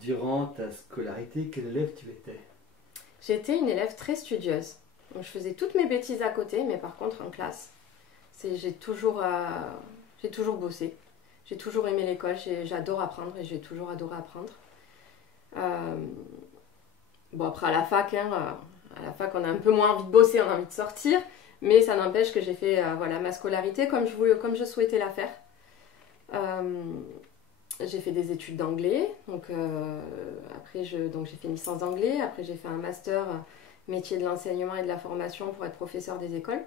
Durant ta scolarité, quel élève tu étais? J'étais une élève très studieuse. Donc, je faisais toutes mes bêtises à côté, mais par contre en classe, j'ai toujours bossé. J'ai toujours aimé l'école, j'adore apprendre et j'ai toujours adoré apprendre. Euh, bon, après à la fac, à la fac on a un peu moins envie de bosser, on a envie de sortir, mais ça n'empêche que j'ai fait voilà, ma scolarité comme je souhaitais la faire. Euh, j'ai fait des études d'anglais, donc après donc j'ai fait une licence d'anglais, après j'ai fait un master métier de l'enseignement et de la formation pour être professeur des écoles.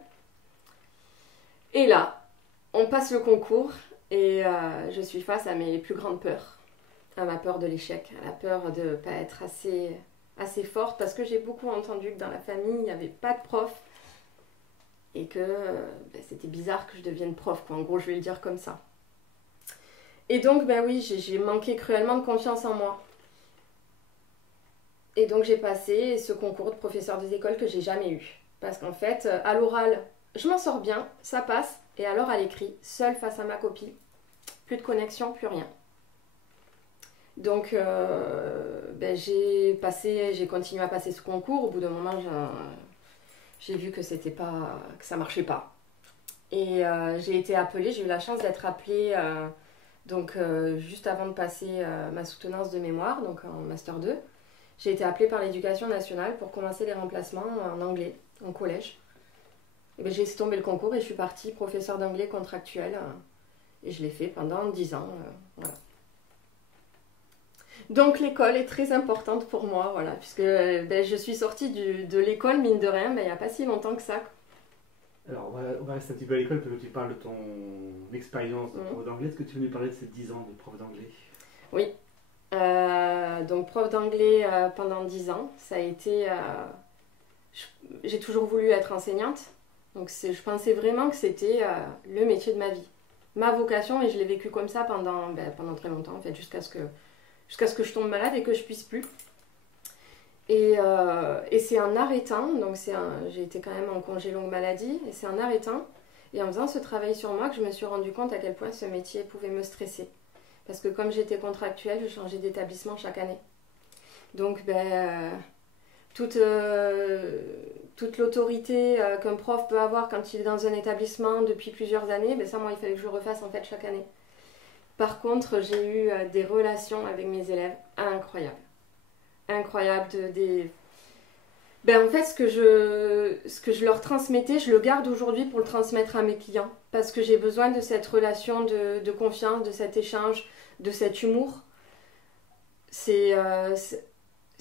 Et là, on passe le concours et je suis face à mes plus grandes peurs, à ma peur de l'échec, à la peur de ne pas être assez forte, parce que j'ai beaucoup entendu que dans la famille, il n'y avait pas de prof et que c'était bizarre que je devienne prof, quoi. En gros, je vais le dire comme ça. Et donc, ben oui, j'ai manqué cruellement de confiance en moi. Et donc, j'ai passé ce concours de professeur des écoles que j'ai jamais eu. Parce qu'en fait, à l'oral, je m'en sors bien, ça passe. Et alors, à l'écrit, seule face à ma copie, plus de connexion, plus rien. Donc, j'ai continué à passer ce concours. Au bout d'un moment, j'ai vu que ça marchait pas. Et j'ai été appelée, j'ai eu la chance d'être appelée juste avant de passer ma soutenance de mémoire, donc en Master 2. J'ai été appelée par l'Éducation nationale pour commencer les remplacements en anglais, en collège. Et j'ai laissé tomber le concours et je suis partie professeure d'anglais contractuel. Et je l'ai fait pendant 10 ans. Voilà. Donc l'école est très importante pour moi, voilà, puisque je suis sortie de l'école, mine de rien, il n'y a pas si longtemps que ça. Alors, on va rester un petit peu à l'école parce que tu parles de ton expérience de prof d'anglais. Est-ce que tu veux nous parler de ces 10 ans de prof d'anglais? Oui. Donc prof d'anglais pendant 10 ans, ça a été... j'ai toujours voulu être enseignante, donc je pensais vraiment que c'était le métier de ma vie. Ma vocation, et je l'ai vécu comme ça pendant très longtemps, en fait, jusqu'à ce que je tombe malade et que je puisse plus. Et c'est en arrêtant, donc j'ai été quand même en congé longue maladie, et c'est en arrêtant, et en faisant ce travail sur moi que je me suis rendu compte à quel point ce métier pouvait me stresser. Parce que comme j'étais contractuelle, je changeais d'établissement chaque année. Donc toute l'autorité qu'un prof peut avoir quand il est dans un établissement depuis plusieurs années, ça moi il fallait que je le refasse en fait chaque année. Par contre, j'ai eu des relations avec mes élèves incroyables. Incroyables. En fait, ce que je leur transmettais, je le garde aujourd'hui pour le transmettre à mes clients. Parce que j'ai besoin de cette relation de confiance, de cet échange, de cet humour. Ça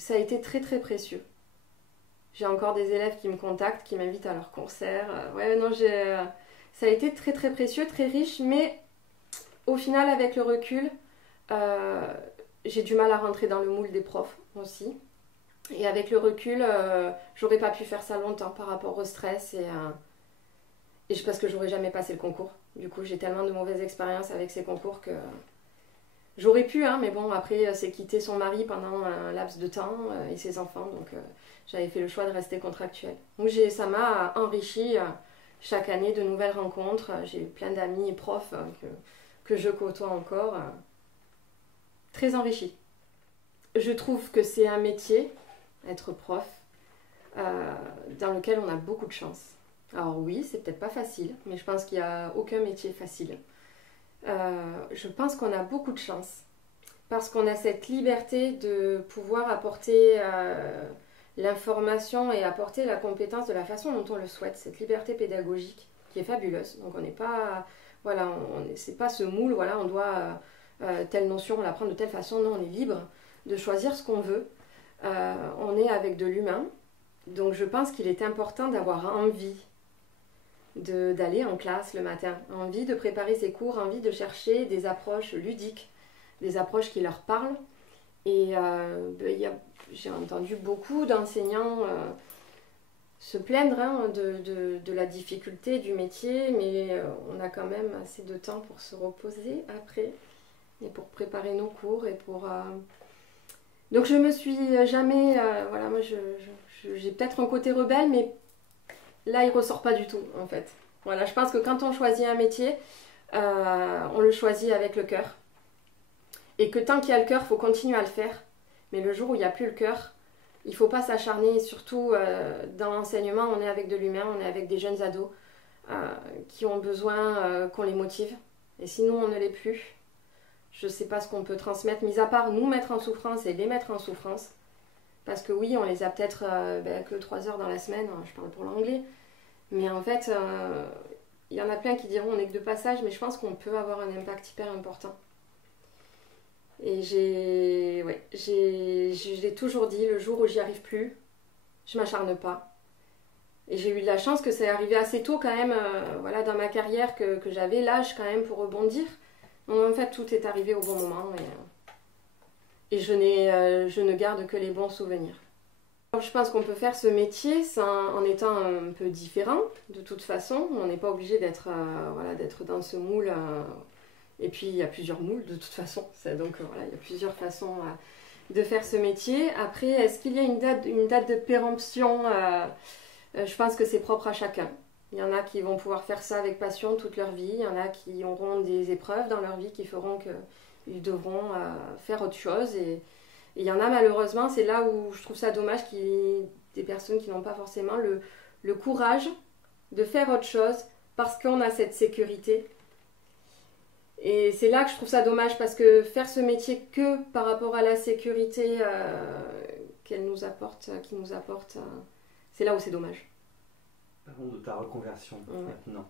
a été très très précieux. J'ai encore des élèves qui me contactent, qui m'invitent à leur concert. Ça a été très très précieux, très riche, mais au final, avec le recul, j'ai du mal à rentrer dans le moule des profs aussi. Et avec le recul, j'aurais pas pu faire ça longtemps par rapport au stress parce que j'aurais jamais passé le concours. Du coup, j'ai tellement de mauvaises expériences avec ces concours que j'aurais pu, mais bon, après, c'est quitter son mari pendant un laps de temps et ses enfants, donc j'avais fait le choix de rester contractuelle. Donc ça m'a enrichi chaque année de nouvelles rencontres. J'ai plein d'amis et profs que je côtoie encore, très enrichi. Je trouve que c'est un métier, être prof, dans lequel on a beaucoup de chance. Alors oui, c'est peut-être pas facile, mais je pense qu'il n'y a aucun métier facile. Je pense qu'on a beaucoup de chance, parce qu'on a cette liberté de pouvoir apporter l'information et apporter la compétence de la façon dont on le souhaite, cette liberté pédagogique qui est fabuleuse. Donc on n'est pas... Voilà, c'est pas ce moule, voilà, on doit telle notion, on l'apprend de telle façon. Non, on est libre de choisir ce qu'on veut. On est avec de l'humain. Donc je pense qu'il est important d'avoir envie d'aller en classe le matin, envie de préparer ses cours, envie de chercher des approches ludiques, des approches qui leur parlent. Et j'ai entendu beaucoup d'enseignants se plaindre de la difficulté du métier, mais on a quand même assez de temps pour se reposer après et pour préparer nos cours et pour... Donc je me suis jamais... voilà, moi j'ai peut-être un côté rebelle, mais là il ressort pas du tout en fait. Voilà, je pense que quand on choisit un métier, on le choisit avec le cœur. Et que tant qu'il y a le cœur, il faut continuer à le faire. Mais le jour où il n'y a plus le cœur, il ne faut pas s'acharner. Surtout dans l'enseignement, on est avec de l'humain, on est avec des jeunes ados qui ont besoin qu'on les motive. Et sinon, on ne l'est plus. Je ne sais pas ce qu'on peut transmettre, mis à part nous mettre en souffrance et les mettre en souffrance. Parce que oui, on les a peut-être que 3 heures dans la semaine, je parle pour l'anglais. Mais en fait, il y en a plein qui diront on n'est que de passage, mais je pense qu'on peut avoir un impact hyper important. Et j'ai toujours dit, le jour où j'y arrive plus, je m'acharne pas. Et j'ai eu de la chance que ça est arrivé assez tôt quand même, voilà, dans ma carrière, que j'avais l'âge quand même pour rebondir. Donc en fait, tout est arrivé au bon moment et je ne garde que les bons souvenirs. Alors, je pense qu'on peut faire ce métier en étant un peu différent, de toute façon. On n'est pas obligé d'être voilà, dans ce moule. Et puis, il y a plusieurs moules, de toute façon. Donc, voilà, il y a plusieurs façons de faire ce métier. Après, est-ce qu'il y a une date de péremption? Je pense que c'est propre à chacun. Il y en a qui vont pouvoir faire ça avec passion toute leur vie. Il y en a qui auront des épreuves dans leur vie qui feront qu'ils devront faire autre chose. Et il y en a malheureusement, c'est là où je trouve ça dommage, des personnes qui n'ont pas forcément le courage de faire autre chose parce qu'on a cette sécurité. Et c'est là que je trouve ça dommage parce que faire ce métier que par rapport à la sécurité qu'il nous apporte, c'est là où c'est dommage. Parlons de ta reconversion maintenant.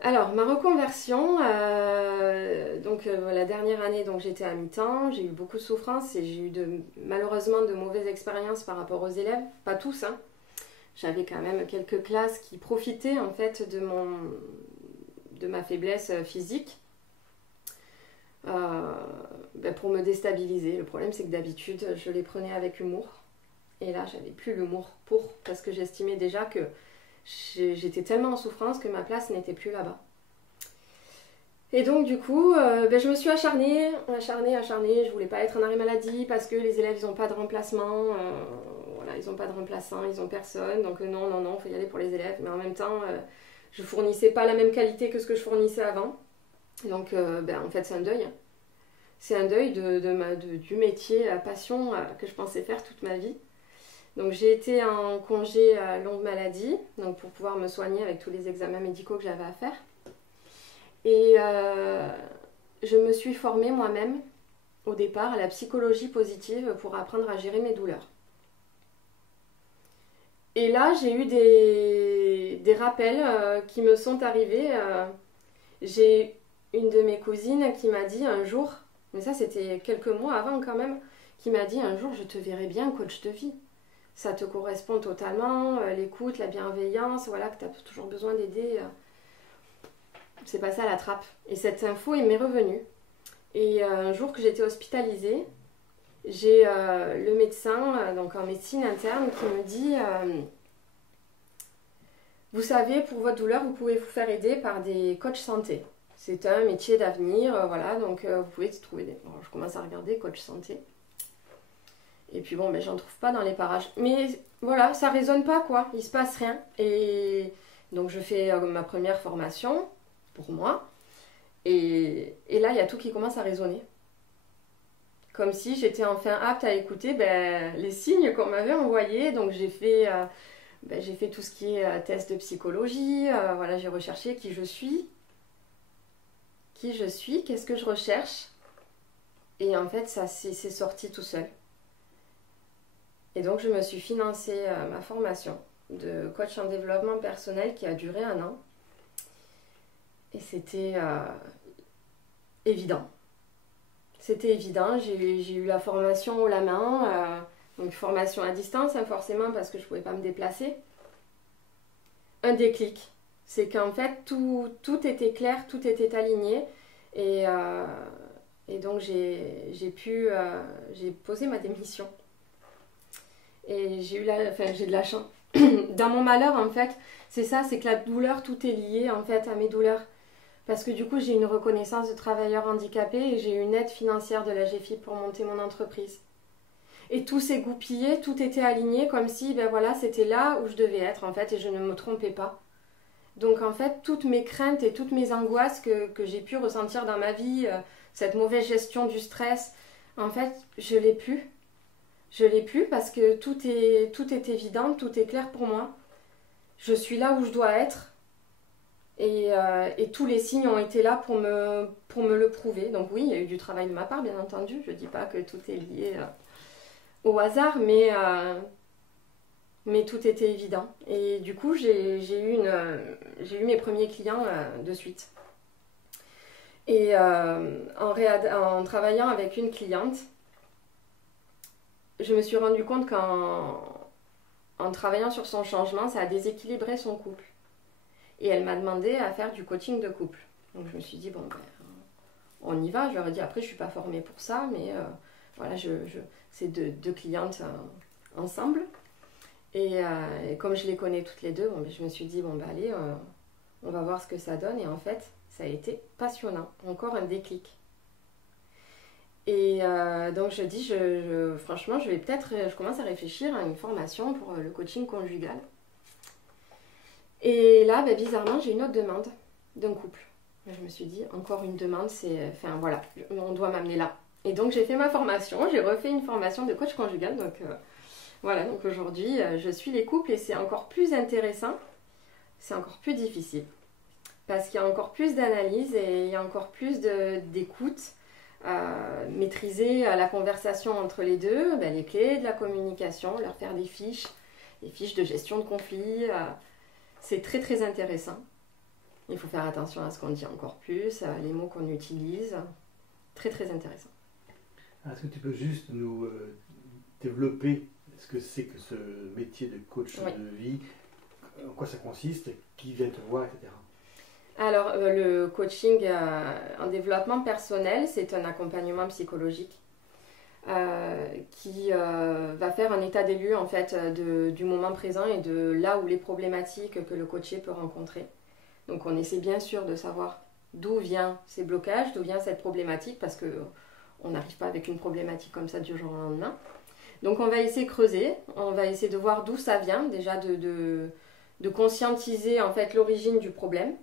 Alors, ma reconversion, la dernière année, j'étais à mi-temps, j'ai eu beaucoup de souffrance et j'ai eu malheureusement de mauvaises expériences par rapport aux élèves, pas tous, hein. J'avais quand même quelques classes qui profitaient en fait de ma faiblesse physique pour me déstabiliser. Le problème, c'est que d'habitude, je les prenais avec humour. Et là, j'avais plus l'humour parce que j'estimais déjà que j'étais tellement en souffrance que ma place n'était plus là-bas. Et donc, du coup, je me suis acharnée. Je voulais pas être en arrêt maladie parce que les élèves, ils n'ont pas de remplacement. Voilà, ils n'ont pas de remplaçant, ils n'ont personne. Donc, non, il faut y aller pour les élèves. Mais en même temps, je fournissais pas la même qualité que ce que je fournissais avant. Donc, en fait, c'est un deuil. C'est un deuil du métier, la passion que je pensais faire toute ma vie. Donc j'ai été en congé longue maladie, donc pour pouvoir me soigner avec tous les examens médicaux que j'avais à faire. Et je me suis formée moi-même, au départ, à la psychologie positive pour apprendre à gérer mes douleurs. Et là, j'ai eu des rappels qui me sont arrivés. J'ai une de mes cousines qui m'a dit un jour, mais ça c'était quelques mois avant quand même, qui m'a dit un jour je te verrai bien coach de vie. Ça te correspond totalement, l'écoute, la bienveillance, voilà, que tu as toujours besoin d'aider. C'est passé à la trappe. Et cette info, il m'est revenue. Et un jour que j'étais hospitalisée, j'ai le médecin, donc en médecine interne, qui me dit vous savez, pour votre douleur, vous pouvez vous faire aider par des coachs santé. C'est un métier d'avenir, voilà, donc vous pouvez trouver des... Bon, je commence à regarder coach santé. Et puis bon, j'en trouve pas dans les parages. Mais voilà, ça résonne pas quoi, il se passe rien. Et donc je fais ma première formation pour moi. Et là, il y a tout qui commence à résonner. Comme si j'étais enfin apte à écouter les signes qu'on m'avait envoyés. Donc j'ai fait tout ce qui est test de psychologie. Voilà, j'ai recherché qui je suis. Qu'est-ce que je recherche. Et en fait, ça c'est sorti tout seul. Et donc, je me suis financé ma formation de coach en développement personnel qui a duré 1 an. Et c'était évident. C'était évident. J'ai eu la formation haut la main, donc formation à distance, hein, forcément, parce que je ne pouvais pas me déplacer. Un déclic. C'est qu'en fait, tout était clair, tout était aligné. Et donc, j'ai posé ma démission. Et j'ai de la chance. Dans mon malheur, en fait, c'est ça, c'est que la douleur, tout est lié, en fait, à mes douleurs. Parce que du coup, j'ai une reconnaissance de travailleur handicapé et j'ai eu une aide financière de la GFIP pour monter mon entreprise. Et tout s'est goupillé, tout était aligné, comme si, c'était là où je devais être, en fait, et je ne me trompais pas. Donc, en fait, toutes mes craintes et toutes mes angoisses que j'ai pu ressentir dans ma vie, cette mauvaise gestion du stress, En fait, je l'ai plus. Je l'ai plus parce que tout est évident, tout est clair pour moi. Je suis là où je dois être et tous les signes ont été là pour me le prouver. Donc oui, il y a eu du travail de ma part, bien entendu. Je ne dis pas que tout est lié au hasard, mais tout était évident. Et du coup, j'ai eu mes premiers clients de suite. Et en travaillant avec une cliente, je me suis rendu compte qu'en travaillant sur son changement, ça a déséquilibré son couple. Et elle m'a demandé à faire du coaching de couple. Donc je me suis dit, bon, ben, on y va. Je leur ai dit, après, je ne suis pas formée pour ça, mais voilà, c'est deux clientes ensemble. Et comme je les connais toutes les deux, bon, ben, je me suis dit, bon, ben, allez, on va voir ce que ça donne. Et en fait, ça a été passionnant. Encore un déclic. Et donc je dis, franchement, je commence à réfléchir à une formation pour le coaching conjugal. Et là, ben, bizarrement, j'ai une autre demande d'un couple. Je me suis dit, encore une demande, enfin voilà, on doit m'amener là. Et donc j'ai fait ma formation, j'ai refait une formation de coach conjugal. Donc voilà, donc aujourd'hui, je suis les couples et c'est encore plus intéressant, c'est encore plus difficile. Parce qu'il y a encore plus d'analyse et il y a encore plus d'écoute. Maîtriser la conversation entre les deux, ben, les clés de la communication, leur faire des fiches de gestion de conflit, c'est très très intéressant. Il faut faire attention à ce qu'on dit encore plus, les mots qu'on utilise, très très intéressant. Est-ce que tu peux juste nous développer ce que c'est que ce métier de coach de vie, en quoi ça consiste, qui vient te voir, etc. Alors, le coaching en développement personnel, c'est un accompagnement psychologique qui va faire un état des lieux en fait, du moment présent et de là où les problématiques que le coaché peut rencontrer. Donc, on essaie bien sûr de savoir d'où viennent ces blocages, d'où vient cette problématique, parce qu'on n'arrive pas avec une problématique comme ça du jour au lendemain. Donc, on va essayer de creuser, on va essayer de voir d'où ça vient, déjà de conscientiser en fait l'origine du problème,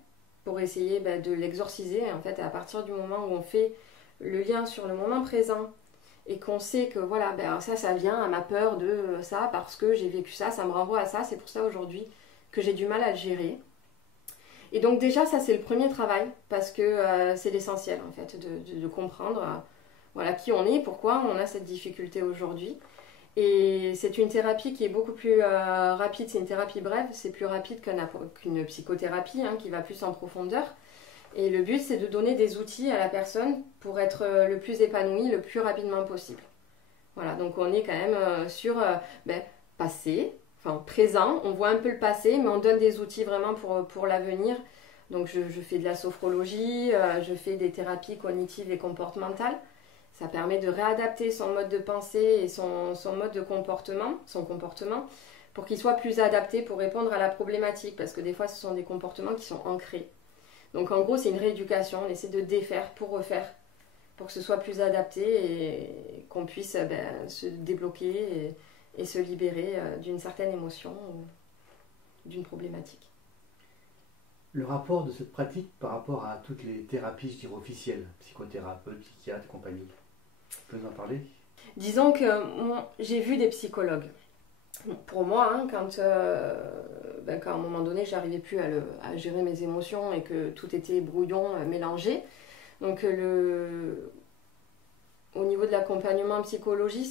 pour essayer de l'exorciser. En fait, à partir du moment où on fait le lien sur le moment présent et qu'on sait que voilà, ça vient à ma peur de ça parce que j'ai vécu ça, ça me renvoie à ça, c'est pour ça aujourd'hui que j'ai du mal à le gérer. Et donc déjà, ça c'est le premier travail parce que c'est l'essentiel en fait de comprendre voilà, qui on est, pourquoi on a cette difficulté aujourd'hui. Et c'est une thérapie qui est beaucoup plus rapide, c'est une thérapie brève, c'est plus rapide qu'une psychothérapie qui va plus en profondeur. Et le but, c'est de donner des outils à la personne pour être le plus épanouie le plus rapidement possible. Voilà, donc on est quand même sur passé, enfin présent, on voit un peu le passé, mais on donne des outils vraiment pour l'avenir. Donc je fais de la sophrologie, je fais des thérapies cognitives et comportementales. Ça permet de réadapter son mode de pensée et son mode de comportement, pour qu'il soit plus adapté pour répondre à la problématique. Parce que des fois, ce sont des comportements qui sont ancrés. Donc en gros, c'est une rééducation. On essaie de défaire pour refaire, pour que ce soit plus adapté et qu'on puisse se débloquer et se libérer d'une certaine émotion ou d'une problématique. Le rapport de cette pratique par rapport à toutes les thérapies, je dirais, officielles, psychothérapeutes, psychiatres, compagnie. Tu peux nous en parler ? Disons que j'ai vu des psychologues. Pour moi, quand à un moment donné, j'arrivais plus à gérer mes émotions et que tout était brouillon, mélangé. Donc au niveau de l'accompagnement en psychologie,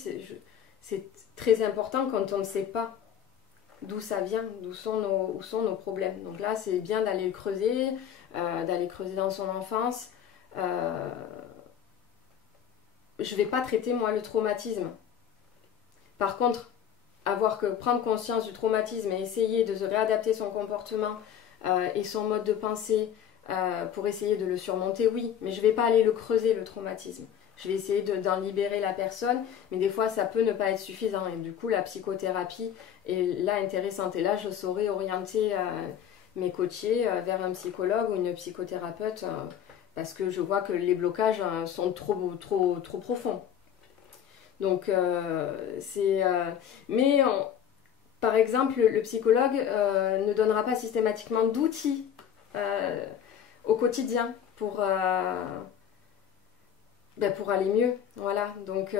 c'est très important quand on ne sait pas d'où ça vient, où sont nos problèmes. Donc là, c'est bien d'aller le creuser, d'aller creuser dans son enfance. Je ne vais pas traiter, moi, le traumatisme. Par contre, prendre conscience du traumatisme et essayer de réadapter son comportement et son mode de pensée pour essayer de le surmonter, oui. Mais je ne vais pas aller le creuser, le traumatisme. Je vais essayer d'en libérer la personne, mais des fois, ça peut ne pas être suffisant. Et du coup, la psychothérapie est là intéressante. Et là, je saurais orienter mes coachés vers un psychologue ou une psychothérapeute parce que je vois que les blocages sont trop profonds. Donc, par exemple, le psychologue ne donnera pas systématiquement d'outils au quotidien pour pour aller mieux. Voilà. Donc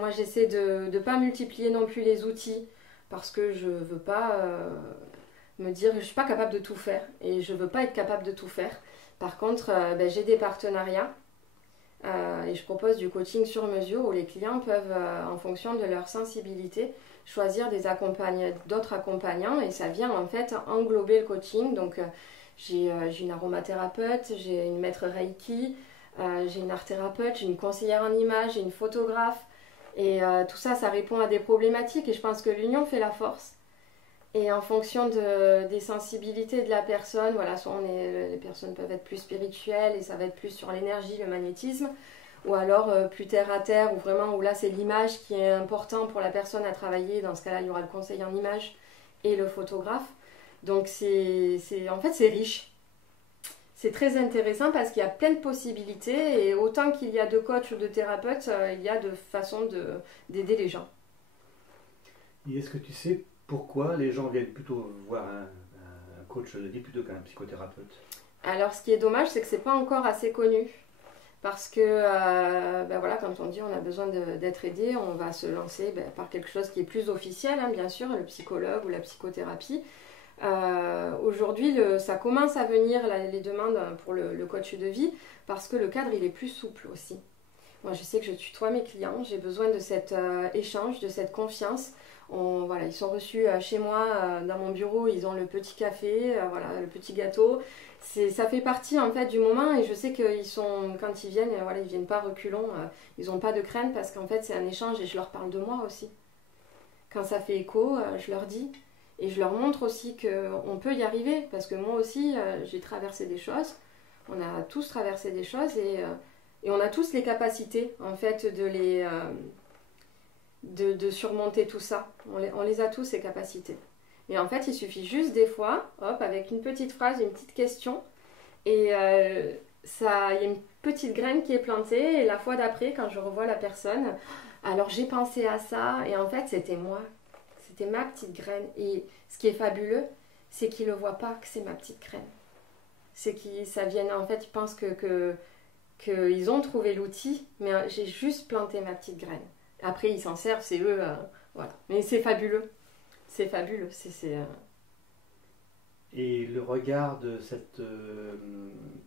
moi j'essaie de ne pas multiplier non plus les outils parce que je veux pas me dire je suis pas capable de tout faire et je veux pas être capable de tout faire. Par contre, j'ai des partenariats et je propose du coaching sur mesure où les clients peuvent, en fonction de leur sensibilité, choisir d'autres accompagnants et ça vient en fait englober le coaching. Donc j'ai une aromathérapeute, j'ai une maître Reiki, j'ai une art thérapeute, j'ai une conseillère en images, j'ai une photographe et tout ça, ça répond à des problématiques et je pense que l'union fait la force. Et en fonction des sensibilités de la personne, voilà, soit les personnes peuvent être plus spirituelles et ça va être plus sur l'énergie, le magnétisme, ou alors plus terre à terre, ou vraiment où là c'est l'image qui est important pour la personne à travailler. Dans ce cas-là, il y aura le conseiller en images et le photographe. Donc en fait c'est riche. C'est très intéressant parce qu'il y a plein de possibilités et autant qu'il y a de coachs ou de thérapeutes, il y a de façons d'aider les gens. Et est-ce que tu sais pourquoi les gens viennent plutôt voir un coach de vie plutôt qu'un psychothérapeute? Alors ce qui est dommage, c'est que c'est pas encore assez connu. Parce que voilà, quand on dit on a besoin d'être aidé, on va se lancer par quelque chose qui est plus officiel, hein, bien sûr, le psychologue ou la psychothérapie. Aujourd'hui, ça commence à venir les demandes pour le coach de vie parce que le cadre il est plus souple aussi. Moi, je sais que je tutoie mes clients, j'ai besoin de cet échange, de cette confiance. Voilà, ils sont reçus chez moi, dans mon bureau, ils ont le petit café, voilà, le petit gâteau. Ça fait partie en fait du moment et je sais quand ils viennent, voilà, ils viennent pas reculons, ils n'ont pas de crainte parce qu'en fait c'est un échange et je leur parle de moi aussi. Quand ça fait écho, je leur dis et je leur montre aussi qu'on peut y arriver parce que moi aussi j'ai traversé des choses, on a tous traversé des choses et on a tous les capacités en fait de surmonter tout ça. On les a tous ces capacités. Et en fait, il suffit juste des fois, hop, avec une petite phrase, une petite question, et il y a une petite graine qui est plantée, et la fois d'après, quand je revois la personne, alors j'ai pensé à ça, et en fait, c'était moi. C'était ma petite graine. Et ce qui est fabuleux, c'est qu'ils ne le voient pas que c'est ma petite graine. C'est en fait, ils pensent qu'ils ont trouvé l'outil, mais j'ai juste planté ma petite graine. Après, ils s'en servent, c'est eux, voilà. Mais c'est fabuleux. C'est fabuleux. Et le regard de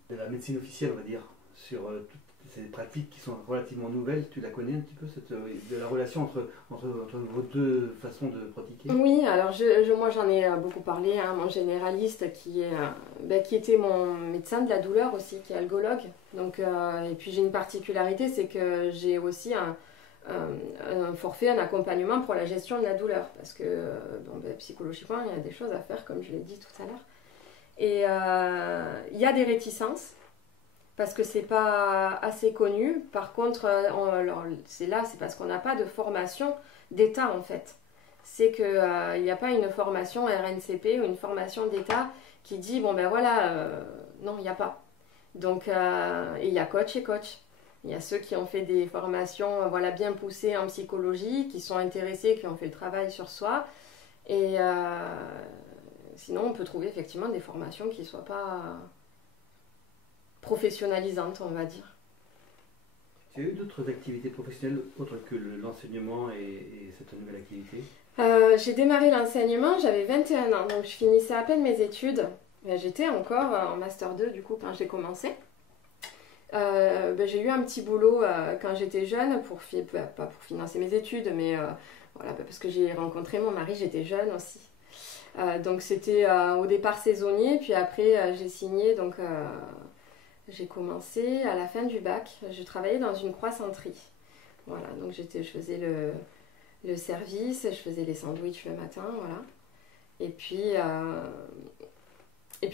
la médecine officielle, on va dire, sur toutes ces pratiques qui sont relativement nouvelles, tu la connais un petit peu, de la relation entre vos deux façons de pratiquer? Oui, alors moi j'en ai beaucoup parlé, hein, mon généraliste qui était mon médecin de la douleur aussi, qui est algologue. Donc, et puis j'ai une particularité, c'est que j'ai aussi un forfait, un accompagnement pour la gestion de la douleur parce que psychologiquement il y a des choses à faire comme je l'ai dit tout à l'heure et il y a des réticences parce que c'est pas assez connu. Par contre c'est parce qu'on n'a pas de formation d'État en fait. C'est que il n'y a pas une formation RNCP ou une formation d'État qui dit non, il n'y a pas. Donc il y a coach et coach. Il y a ceux qui ont fait des formations bien poussées en psychologie, qui sont intéressés, qui ont fait le travail sur soi. Et sinon, on peut trouver effectivement des formations qui ne soient pas professionnalisantes, on va dire. Tu as eu d'autres activités professionnelles autres que l'enseignement et cette nouvelle activité? J'ai démarré l'enseignement, j'avais 21 ans, donc je finissais à peine mes études. J'étais encore en Master 2 du coup quand j'ai commencé. J'ai eu un petit boulot quand j'étais jeune, pas pour financer mes études, mais parce que j'ai rencontré mon mari, j'étais jeune aussi. Donc c'était au départ saisonnier, puis après j'ai signé, donc j'ai commencé à la fin du bac. Je travaillais dans une croissanterie. Voilà, donc je faisais le service, je faisais les sandwichs le matin, voilà. Et puis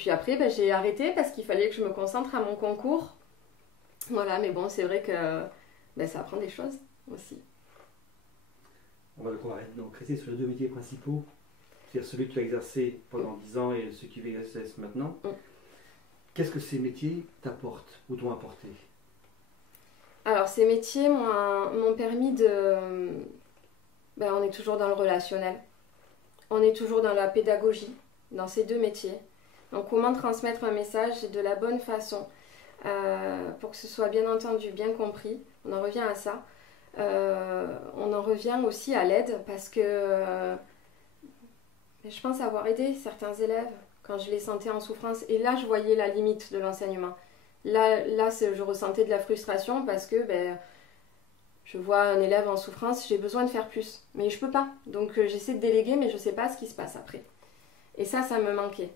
après j'ai arrêté parce qu'il fallait que je me concentre à mon concours. Voilà, mais bon, c'est vrai que ça apprend des choses aussi. On va donc rester sur les deux métiers principaux, c'est-à-dire celui que tu as exercé pendant 10 ans et celui qui exerce maintenant. Qu'est-ce que ces métiers t'apportent ou t'ont apporté? Alors, ces métiers m'ont permis on est toujours dans le relationnel. On est toujours dans la pédagogie, dans ces deux métiers. Donc, comment transmettre un message de la bonne façon pour que ce soit bien entendu, bien compris, On en revient à ça. On en revient aussi à l'aide parce que je pense avoir aidé certains élèves quand je les sentais en souffrance. Et là, je voyais la limite de l'enseignement. Là, je ressentais de la frustration parce que je vois un élève en souffrance, j'ai besoin de faire plus. Mais je peux pas. Donc j'essaie de déléguer, mais je sais pas ce qui se passe après. Et ça me manquait.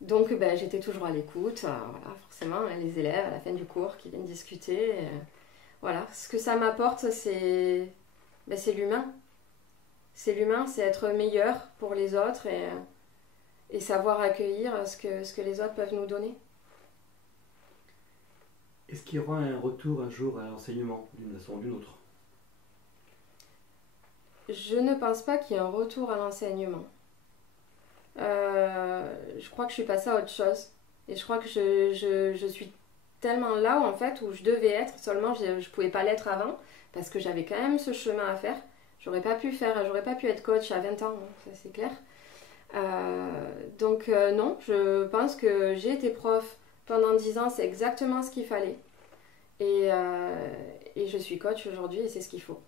Donc j'étais toujours à l'écoute. Voilà, forcément, les élèves à la fin du cours qui viennent discuter. Voilà, ce que ça m'apporte, c'est l'humain. C'est l'humain, c'est être meilleur pour les autres et savoir accueillir ce que les autres peuvent nous donner. Est-ce qu'il y aura un retour un jour à l'enseignement d'une façon ou d'une autre? Je ne pense pas qu'il y ait un retour à l'enseignement. Je crois que je suis passée à autre chose. Et je crois que je suis tellement là où, en fait, où je devais être, seulement je ne pouvais pas l'être avant, parce que j'avais quand même ce chemin à faire. J'aurais pas pu être coach à 20 ans, ça c'est clair. Donc non, je pense que j'ai été prof pendant 10 ans, c'est exactement ce qu'il fallait. Et je suis coach aujourd'hui et c'est ce qu'il faut.